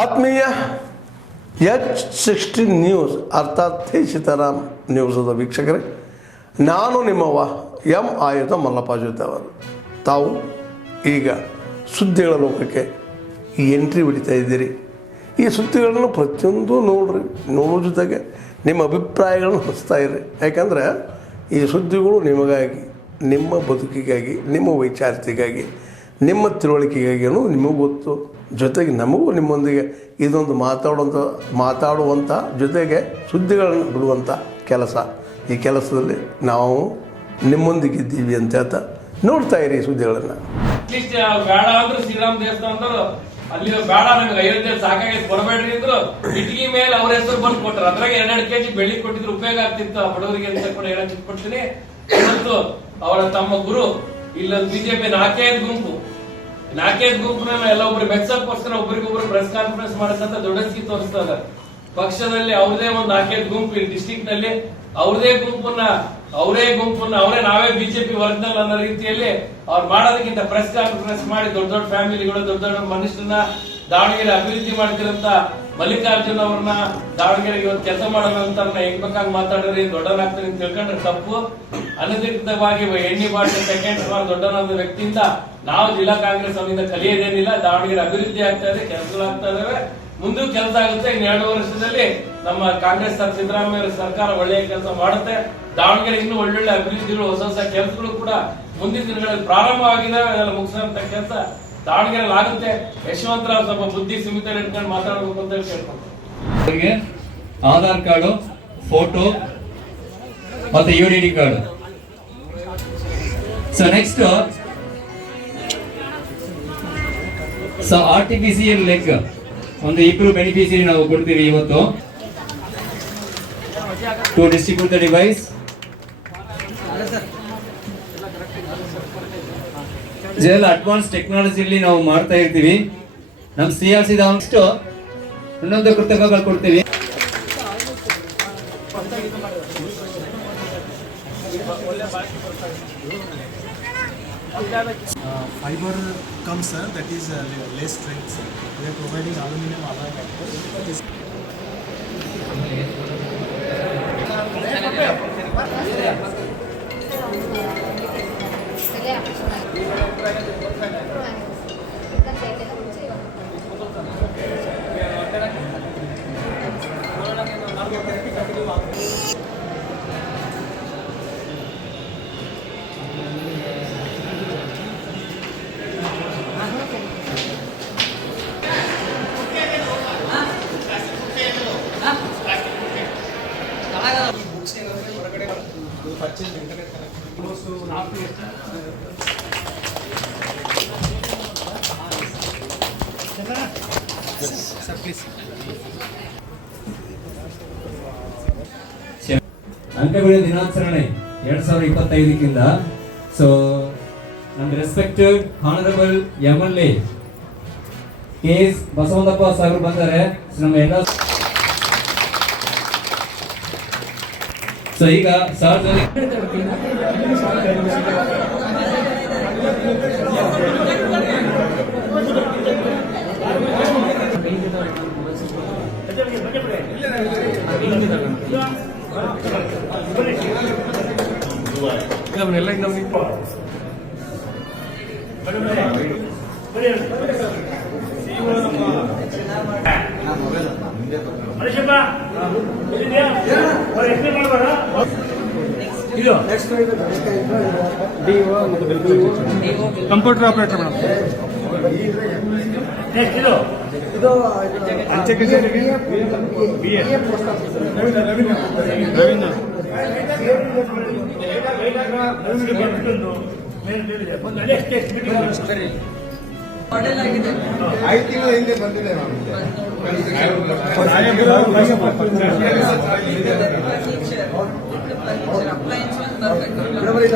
ಆತ್ಮೀಯ H16 news ಅರ್ಥಾತ್ ಹೇ ಸೀತಾರಾಮ್ ನ್ಯೂಸದ ವೀಕ್ಷಕರೇ, ನಾನು ನಿಮ್ಮವ ಎಂ ಆಯುಧ ಮಲ್ಲಪ್ಪ ಜೊತೆವರು. ತಾವು ಈಗ ಸುದ್ದಿಗಳ ಲೋಕಕ್ಕೆ ಎಂಟ್ರಿ ಹೊಡಿತಾ ಇದ್ದೀರಿ. ಈ ಸುದ್ದಿಗಳನ್ನು ಪ್ರತಿಯೊಂದು ನೋಡೋ ಜೊತೆಗೆ ನಿಮ್ಮ ಅಭಿಪ್ರಾಯಗಳನ್ನು ಹಂಚ್ತಾ ಇರ್ರಿ. ಯಾಕಂದರೆ ಈ ಸುದ್ದಿಗಳು ನಿಮಗಾಗಿ, ನಿಮ್ಮ ಬದುಕಿಗಾಗಿ, ನಿಮ್ಮ ವೈಚಾರಿಕೆಗಾಗಿ, ನಿಮ್ಮ ತಿಳುವಳಿಕೆಗಾಗಿ ಅನ್ನೋದು ನಿಮಗೂ ಗೊತ್ತು. ಜೊತೆಗೆ ನಮಗೂ ನಿಮ್ಮೊಂದಿಗೆ ಇದೊಂದು ಮಾತಾಡುವಂಥ ಜೊತೆಗೆ ಸುದ್ದಿಗಳನ್ನು ಬಿಡುವಂಥ ಕೆಲಸ. ಈ ಕೆಲಸದಲ್ಲಿ ನಾವು ನಿಮ್ಮೊಂದಿಗಿದ್ದೀವಿ ಅಂತ ಹೇಳ್ತಾ ನೋಡ್ತಾ ಇರಿ ಸುದ್ದಿಗಳನ್ನು. ಬೇಡ ಅಂದ್ರೆ ಶ್ರೀರಾಮ್ ದೇವಸ್ಥಾನ ಅಲ್ಲಿ ಬೇಡ, ನಮಗೆ ಅಯೋಧ್ಯೆ ಸಾಕಾಗೈತೆ ಬರಬೇಡ್ರಿ ಅಂದ್ರು. ಇಟ್ಗಿ ಮೇಲೆ ಅವ್ರ ಹೆಸರು ಬಂದು ಕೊಟ್ಟರು. ಅದ್ರಾಗ 2 ಕೆಜಿ ಬೆಳ್ಳಿ ಕೊಟ್ಟಿದ್ರು, ಉಪಯೋಗ ಆಗ್ತಿತ್ತು ಬಡವರಿಗೆ ಅಂತ ಕೂಡ ಹೇಳಕ್ ಇಟ್ಕೊಡ್ತೀನಿ. ಮತ್ತು ಅವರ ತಮ್ಮ ಗುರು ಇಲ್ಲೊಂದು ಬಿಜೆಪಿ 4-5 ಗುಂಪಿನ ಎಲ್ಲ ಒಬ್ರು ಮೆಚ್ಚಕ್ಕೋಸ್ಕರ ಒಬ್ರಿಗೊಬ್ರು ಪ್ರೆಸ್ ಕಾನ್ಫರೆನ್ಸ್ ಮಾಡಕ್ಕಂತ ದೊಡ್ಡಸ್ಕಿ ತೋರಿಸ್ತಾ ಇದ್ದಾರೆ. ಪಕ್ಷದಲ್ಲಿ ಅವ್ರದೇ ಒಂದು 4-5 ಗುಂಪು, ಡಿಸ್ಟಿಕ್ ನಲ್ಲಿ ಅವ್ರದೇ ಗುಂಪನ್ನ ಅವರೇ ನಾವೇ ಬಿಜೆಪಿ ವರ್ಗದಲ್ಲಿ ಅನ್ನೋ ರೀತಿಯಲ್ಲಿ ಅವ್ರು ಮಾಡೋದಕ್ಕಿಂತ ಪ್ರೆಸ್ ಕಾನ್ಫರೆನ್ಸ್ ಮಾಡಿ ದೊಡ್ಡ ಫ್ಯಾಮಿಲಿಗಳು, ದೊಡ್ಡ ಮನುಷ್ಯರನ್ನ ದಾವಣಗೆರೆ ಅಭಿವೃದ್ಧಿ ಮಾಡ್ತಿರಂತ ಮಲ್ಲಿಕಾರ್ಜುನ್ ಅವ್ರನ್ನ ದಾವಣಗೆರೆಗೆ ಇವತ್ತು ಕೆಲಸ ಮಾಡೋಣ ಅಂತ ಹೆಂಗ್ ಬೇಕಾಗಿ ಮಾತಾಡಿದ್ರೆ ದೊಡ್ಡನಾಗ್ತಾನೆ ಅಂತ ತಿಳ್ಕೊಂಡ್ರೆ ತಪ್ಪು. ಅನಧಿಕೃತವಾಗಿ ಎಣ್ಣೆ ಬಾಟಲ್ ಸೆಕೆಂಡ್ ದೊಡ್ಡನಾದ ವ್ಯಕ್ತಿಯಿಂದ ನಾವು ಜಿಲ್ಲಾ ಕಾಂಗ್ರೆಸ್ ಅವರಿಂದ ಕಲಿಯೋದೇನಿಲ್ಲ. ದಾವಣಗೆರೆ ಅಭಿವೃದ್ಧಿ ಆಗ್ತಾ ಇದೆ, ಕೆಲಸಗಳಾಗ್ತಾ ಇದಾವೆ, ಮುಂದೂ ಕೆಲಸ ಆಗುತ್ತೆ. ಇನ್ನು 2 ವರ್ಷದಲ್ಲಿ ನಮ್ಮ ಕಾಂಗ್ರೆಸ್ ಸಿದ್ದರಾಮಯ್ಯ ಸರ್ಕಾರ ಒಳ್ಳೆಯ ಕೆಲಸ ಮಾಡುತ್ತೆ. ದಾವಣಗೆರೆ ಇನ್ನೂ ಒಳ್ಳೊಳ್ಳೆ ಅಭಿವೃದ್ಧಿಗಳು, ಹೊಸ ಕೆಲಸಗಳು ಕೂಡ ಮುಂದಿನ ದಿನಗಳಲ್ಲಿ ಪ್ರಾರಂಭವಾಗಿದ್ದಾವೆ. ಅದೆಲ್ಲ ಮುಗಿಸುವಂತ ಕೆಲಸ ದಾವಣಗೆರೆಯಲ್ಲಿ ಆಗುತ್ತೆ. ಯಶವಂತರಾವ್ ಸ್ವಲ್ಪ ಬುದ್ಧಿ ಸೀಮಿತ ಇಟ್ಕೊಂಡು ಮಾತಾಡಬೇಕು ಅಂತ ಕೇಳ್ಕೊಂಡ್ರೆ, ಆಧಾರ್ ಕಾರ್ಡು, ಫೋಟೋ ಮತ್ತೆ UDD card. So next RTPCL leg ಒಂದು 2 ಬೆನಿಫಿಷಿಯರಿ ನಾವು ಕೊಡ್ತೀವಿ ಇವತ್ತು. To distribute the device. ಇದೆಲ್ಲ ಅಡ್ವಾನ್ಸ್ ಟೆಕ್ನಾಲಜಿಲಿ ನಾವು ಮಾಡ್ತಾ ಇರ್ತೀವಿ. ನಮ್ಮ CRC ಅಷ್ಟು ಇನ್ನೊಂದು ಕೃತಕಗಳು ಕೊಡ್ತೀವಿ. Fiber comes, sir, that is less strength, sir. We are providing aluminum alloy factor. ಅಂಕಗಳ ದಿನಾಚರಣೆ 2025ಕ್ಕಿಂತ ಸೊ ನಮ್ಮ respected honourable MLA KS Basavanthappa Sagar ಬಂದರೆ ನಮ್ಮ ಎಲ್ಲ. ಸೊ ಈಗ ಸಾರ್ವಜನಿಕ ಕಂಪ್ಯೂಟರ್ ಆಪರೇಟರ್ ಮೇಡಮ್. ಇದು ಅಂಚೆ ಕಚೇರಿಗೆ ರವೀಂದ್ರ 5 ತಿಂಗಳ ಹಿಂದೆ ಬಂದಿದೆ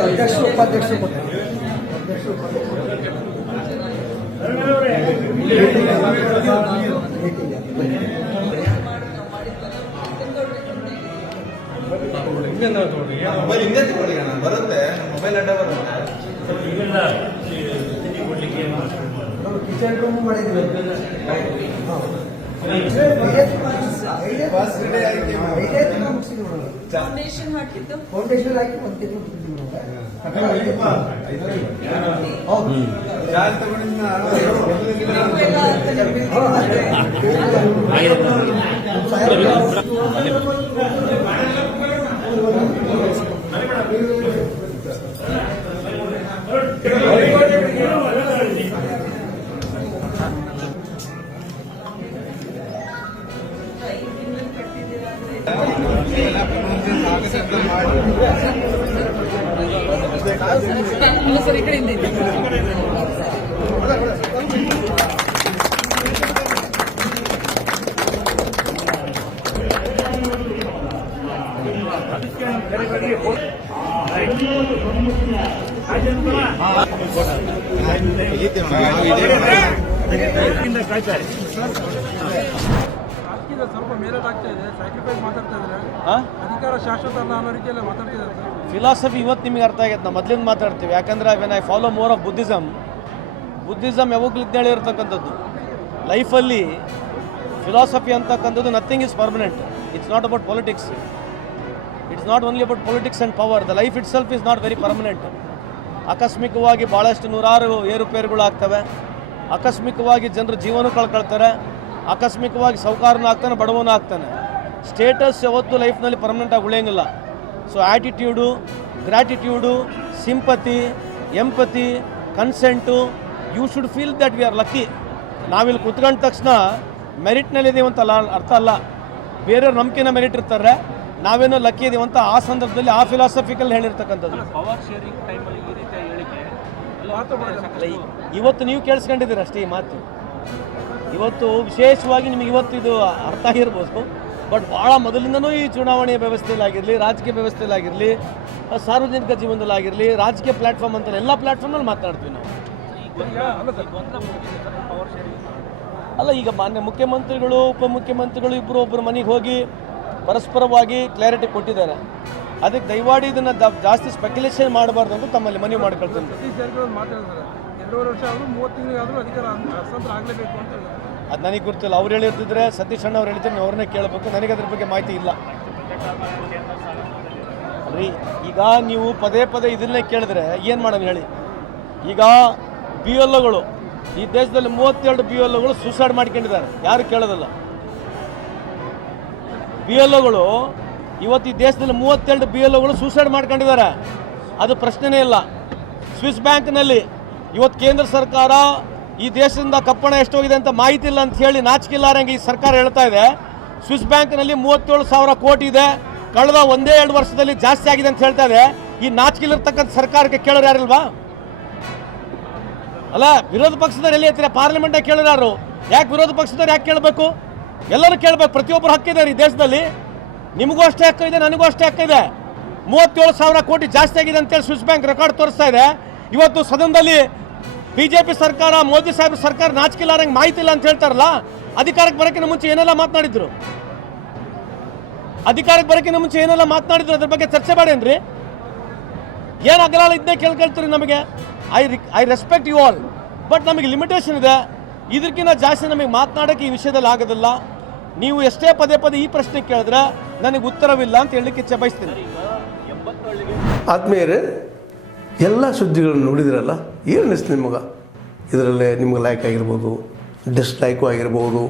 ಅಧ್ಯಕ್ಷರು ಉಪಾಧ್ಯಕ್ಷರು ಮೊಬೈಲ್ ಹಿಂದೆ ತಗೊಳ್ಳಿ ಬರುತ್ತೆ, ಮೊಬೈಲ್ ಅಡ್ಡ ಬರುತ್ತೆ. ಕಿಚನ್ ರೂಮ್ ಮಾಡಿದ್ದೀವಿ. ಫಸ್ಟ್ ಡೇ ಆಯ್ತು ಫೌಂಡೇಶನ್ ಹಾಕಿದ್ದು ಚಾರ್ಜ್ ತಗೊಂಡಿದ್ದ ಸರ್ ಈ ಕಡೆಯಿಂದ ಇದೆ. ರಾಜಕೀಯ ಸ್ವಲ್ಪ ಮೇಲೇಟಾಗ್ತಾ ಇದೆ, ಸ್ಯಾಕ್ರಿಫೈಸ್ ಮಾತಾಡ್ತಾ ಇದ್ದಾರೆ, ಅಧಿಕಾರ ಶಾಶ್ವತ ಅಲ್ಲ ಅನ್ನೋ ರೀತಿಯಲ್ಲಿ ಮಾತಾಡ್ತಿದ್ದಾರೆ ಸರ್. ಫಿಲಾಸಫಿ ಇವತ್ತು ನಿಮಗೆ ಅರ್ಥ ಆಗೈತೆ. ನಾವು ಮೊದಲಿಂದ ಮಾತಾಡ್ತೀವಿ, ಯಾಕಂದ್ರೆ when I follow more of Buddhism ಯಾವಾಗಲೂ ಇದ್ದೇಳಿ ಇರ್ತಕ್ಕಂಥದ್ದು ಲೈಫಲ್ಲಿ. ಫಿಲಾಸಫಿ ಅಂತಕ್ಕಂಥದ್ದು nothing is permanent. It's not about politics. It's not only about politics and power. The life it self is not very permanent. ಆಕಸ್ಮಿಕವಾಗಿ ಭಾಳಷ್ಟು ನೂರಾರು ಏರುಪೇರುಗಳಾಗ್ತವೆ. ಆಕಸ್ಮಿಕವಾಗಿ ಜನರು ಜೀವನ ಕಳ್ಕೊಳ್ತಾರೆ. ಆಕಸ್ಮಿಕವಾಗಿ ಸೌಕಾರನೂ ಆಗ್ತಾನೆ, ಬಡವನೂ ಆಗ್ತಾನೆ. ಸ್ಟೇಟಸ್ ಯಾವತ್ತೂ ಲೈಫ್ನಲ್ಲಿ ಪರ್ಮನೆಂಟಾಗಿ ಉಳಿಯೋಂಗಿಲ್ಲ. So attitude, gratitude, sympathy, empathy, consent, you should feel that we are lucky. ನಾವಿಲ್ಲಿ ಕುತ್ಕೊಂಡ ತಕ್ಷಣ ಮೆರಿಟ್ನಲ್ಲಿದ್ದೀವಿ ಅಂತಲ್ಲ ಅರ್ಥ ಅಲ್ಲ. ಬೇರೆಯವ್ರು ನಂಬಿಕೆನ ಮೆರಿಟ್ ಇರ್ತಾರೆ, ನಾವೇನೋ ಲಕ್ಕಿ ಇದೀವಿ ಅಂತ ಆ ಸಂದರ್ಭದಲ್ಲಿ ಆ ಫಿಲಾಸಫಿಕಲ್ಲಿ ಹೇಳಿರ್ತಕ್ಕಂಥದ್ದು. ಪವರ್ ಶೇರಿಂಗ್ ಟೈಮಲ್ಲಿ ಈ ರೀತಿಯ ಹೇಳಿಕೆ ಇವತ್ತು ನೀವು ಕೇಳಿಸ್ಕೊಂಡಿದ್ದೀರ ಅಷ್ಟೇ ಈ ಮಾತು. ಇವತ್ತು ವಿಶೇಷವಾಗಿ ನಿಮಗೆ ಇವತ್ತು ಇದು ಅರ್ಥ ಆಗಿರ್ಬೋದು. ಬಟ್ ಭಾಳ ಮೊದಲಿಂದನೂ ಈ ಚುನಾವಣೆಯ ವ್ಯವಸ್ಥೆಯಲ್ಲಾಗಿರಲಿ, ರಾಜಕೀಯ ವ್ಯವಸ್ಥೆಯಲ್ಲಾಗಿರಲಿ, ಸಾರ್ವಜನಿಕ ಜೀವನದಲ್ಲಾಗಿರಲಿ, ರಾಜಕೀಯ ಪ್ಲ್ಯಾಟ್ಫಾರ್ಮ್ ಅಂತಲ್ಲ ಎಲ್ಲ ಪ್ಲ್ಯಾಟ್ಫಾರ್ಮಲ್ಲಿ ಮಾತನಾಡ್ತೀವಿ ನಾವು. ಅಲ್ಲ, ಈಗ ಮಾನ್ಯ ಮುಖ್ಯಮಂತ್ರಿಗಳು, ಉಪಮುಖ್ಯಮಂತ್ರಿಗಳು ಇಬ್ಬರು ಒಬ್ಬರು ಮನೆಗೆ ಹೋಗಿ ಪರಸ್ಪರವಾಗಿ ಕ್ಲಾರಿಟಿ ಕೊಟ್ಟಿದ್ದಾರೆ. ಅದಕ್ಕೆ ದಯಮಾಡಿ ಇದನ್ನು ಜಾಸ್ತಿ ಸ್ಪೆಕ್ಯುಲೇಷನ್ ಮಾಡಬಾರ್ದು ಅಂತ ತಮ್ಮಲ್ಲಿ ಮನವಿ ಮಾಡ್ಕೊಳ್ತೀನಿ. ಸತೀಶ್ ಜಾರಕಿಹೊಳಿ ಮಾತಾಡಿದ್ದಾರೆ, 2.5 ವರ್ಷ ಆದರೂ 30 ತಿಂಗಳಿಗಾದರೂ ಅಧಿಕಾರ ಹಸ್ತಾಂತರ ಆಗಲೇಬೇಕು ಅಂತ ಹೇಳಿದ್ದಾರೆ. ಅದು ನನಗೆ ಗೊತ್ತಿಲ್ಲ. ಅವ್ರು ಹೇಳಿರ್ತಿದ್ರೆ ಸತೀಶ್ ಅಣ್ಣ ಅವ್ರು ಹೇಳ್ತಾರೆ, ಅವ್ರನ್ನೇ ಕೇಳಬೇಕು. ನನಗೆ ಅದ್ರ ಬಗ್ಗೆ ಮಾಹಿತಿ ಇಲ್ಲ ರೀ. ಈಗ ನೀವು ಪದೇ ಪದೇ ಇದನ್ನೇ ಕೇಳಿದ್ರೆ ಏನು ಮಾಡೋಣ ಹೇಳಿ. ಈಗ BLOಗಳು ಈ ದೇಶದಲ್ಲಿ 32 BLOಗಳು ಸೂಸೈಡ್ ಮಾಡ್ಕೊಂಡಿದ್ದಾರೆ. ಯಾರು ಕೇಳೋದಿಲ್ಲ. BLOಗಳು ಇವತ್ತು ಈ ದೇಶದಲ್ಲಿ 32 BLOಗಳು ಸೂಸೈಡ್ ಮಾಡ್ಕೊಂಡಿದ್ದಾರೆ. ಅದು ಪ್ರಶ್ನೆನೇ ಇಲ್ಲ. ಸ್ವಿಸ್ ಬ್ಯಾಂಕ್ನಲ್ಲಿ ಇವತ್ತು ಕೇಂದ್ರ ಸರ್ಕಾರ ಈ ದೇಶದಿಂದ ಕಪ್ಪಣ ಎಷ್ಟೋಗಿದೆ ಅಂತ ಮಾಹಿತಿ ಇಲ್ಲ ಅಂತ ಹೇಳಿ ನಾಚಿಕೆಲ್ಲಾರಂಗೆ ಈ ಸರ್ಕಾರ ಹೇಳ್ತಾ ಇದೆ. ಸ್ವಿಸ್ ಬ್ಯಾಂಕ್ನಲ್ಲಿ 37,000 ಕೋಟಿ ಇದೆ, ಕಳೆದ 1-2 ವರ್ಷದಲ್ಲಿ ಜಾಸ್ತಿ ಆಗಿದೆ ಅಂತ ಹೇಳ್ತಾ ಇದೆ. ಈ ನಾಚಿಕೆಲಿರ್ತಕ್ಕಂಥ ಸರ್ಕಾರಕ್ಕೆ ಕೇಳೋರು ಯಾರಿಲ್ವಾ? ಅಲ್ಲ, ವಿರೋಧ ಪಕ್ಷದವ್ರು ಎಲ್ಲಿ ಹೇಳ್ತೀರಾ? ಪಾರ್ಲಿಮೆಂಟಾಗಿ ಕೇಳೋರು ಯಾಕೆ? ವಿರೋಧ ಪಕ್ಷದವ್ರು ಯಾಕೆ ಕೇಳಬೇಕು? ಎಲ್ಲರೂ ಕೇಳಬೇಕು. ಪ್ರತಿಯೊಬ್ಬರು ಹಕ್ಕಿದೆ ಈ ದೇಶದಲ್ಲಿ. ನಿಮಗೂ ಅಷ್ಟೇ ಹಕ್ಕಿದೆ, ನನಗೂ ಅಷ್ಟೇ ಹಕ್ಕಿದೆ. 37,000 ಕೋಟಿ ಜಾಸ್ತಿ ಆಗಿದೆ ಅಂತೇಳಿ ಸ್ವಿಸ್ ಬ್ಯಾಂಕ್ ರೆಕಾರ್ಡ್ ತೋರಿಸ್ತಾ ಇದೆ. ಇವತ್ತು ಸದನದಲ್ಲಿ BJP ಸರ್ಕಾರ, ಮೋದಿ ಸಾಹೇಬ್ ಸರ್ಕಾರ ನಾಚಿಕೆಲ್ಲಾರಂಗೆ ಮಾಹಿತಿ ಇಲ್ಲ ಅಂತ ಹೇಳ್ತಾರಲ್ಲ. ಅಧಿಕಾರಕ್ಕೆ ಬರೋಕ್ಕಿಂತ ಮುಂಚೆ ಏನೆಲ್ಲ ಮಾತನಾಡಿದ್ರು? ಅದ್ರ ಬಗ್ಗೆ ಚರ್ಚೆ ಮಾಡೇನ್ರಿ? ಏನಾಗಲ್ಲ ಇದನ್ನೇ ಕೇಳ್ಕೊಳ್ತೀರಿ ನಮಗೆ. I respect you all, but ನಮಗೆ ಲಿಮಿಟೇಷನ್ ಇದೆ. ಇದಕ್ಕಿಂತ ಜಾಸ್ತಿ ನಮಗೆ ಮಾತನಾಡೋಕ್ಕೆ ಈ ವಿಷಯದಲ್ಲಿ ಆಗೋದಿಲ್ಲ. ನೀವು ಎಷ್ಟೇ ಪದೇ ಈ ಪ್ರಶ್ನೆ ಕೇಳಿದ್ರೆ ನನಗೆ ಉತ್ತರವಿಲ್ಲ ಅಂತ ಹೇಳಲಿಕ್ಕೆ ಇಚ್ಛೆ ಬಯಸ್ತೀನಿ. ಆದ್ಮೇಲೆ ಎಲ್ಲ ಸುದ್ದಿಗಳನ್ನು ನೋಡಿದ್ರಲ್ಲ, ಏನು ಅನಿಸ್ತು ನಿಮಗೆ? ಇದರಲ್ಲೇ ನಿಮ್ಗೆ ಲೈಕ್ ಆಗಿರ್ಬೋದು, ಡಿಸ್ಲೈಕು ಆಗಿರ್ಬೋದು,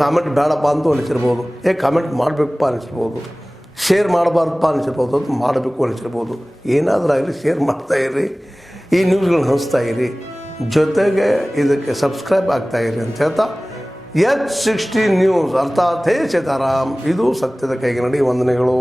ಕಾಮೆಂಟ್ ಬೇಡಪ್ಪ ಅಂತೂ ಅನಿಸಿರ್ಬೋದು, ಕಾಮೆಂಟ್ ಮಾಡಬೇಕಪ್ಪ ಅನಿಸಿರ್ಬೋದು, ಶೇರ್ ಮಾಡಬಾರ್ದಪ್ಪ ಅನಿಸಿರ್ಬೋದು, ಅದು ಮಾಡಬೇಕು ಅನಿಸಿರ್ಬೋದು. ಏನಾದರೂ ಆಗಲಿ ಶೇರ್ ಮಾಡ್ತಾಯಿರಿ, ಈ ನ್ಯೂಸ್ಗಳನ್ನ ಹಂಚ್ತಾ ಇರಿ, ಜೊತೆಗೆ ಇದಕ್ಕೆ ಸಬ್ಸ್ಕ್ರೈಬ್ ಆಗ್ತಾಯಿರಿ ಅಂತ ಹೇಳ್ತಾ H16 ನ್ಯೂಸ್ ಅರ್ಥಾತ್ ಹೇ ಸೀತಾರಾಮ್, ಇದು ಸತ್ಯದ ಕೈಗೆ ನಡಿ. ವಂದನೆಗಳು.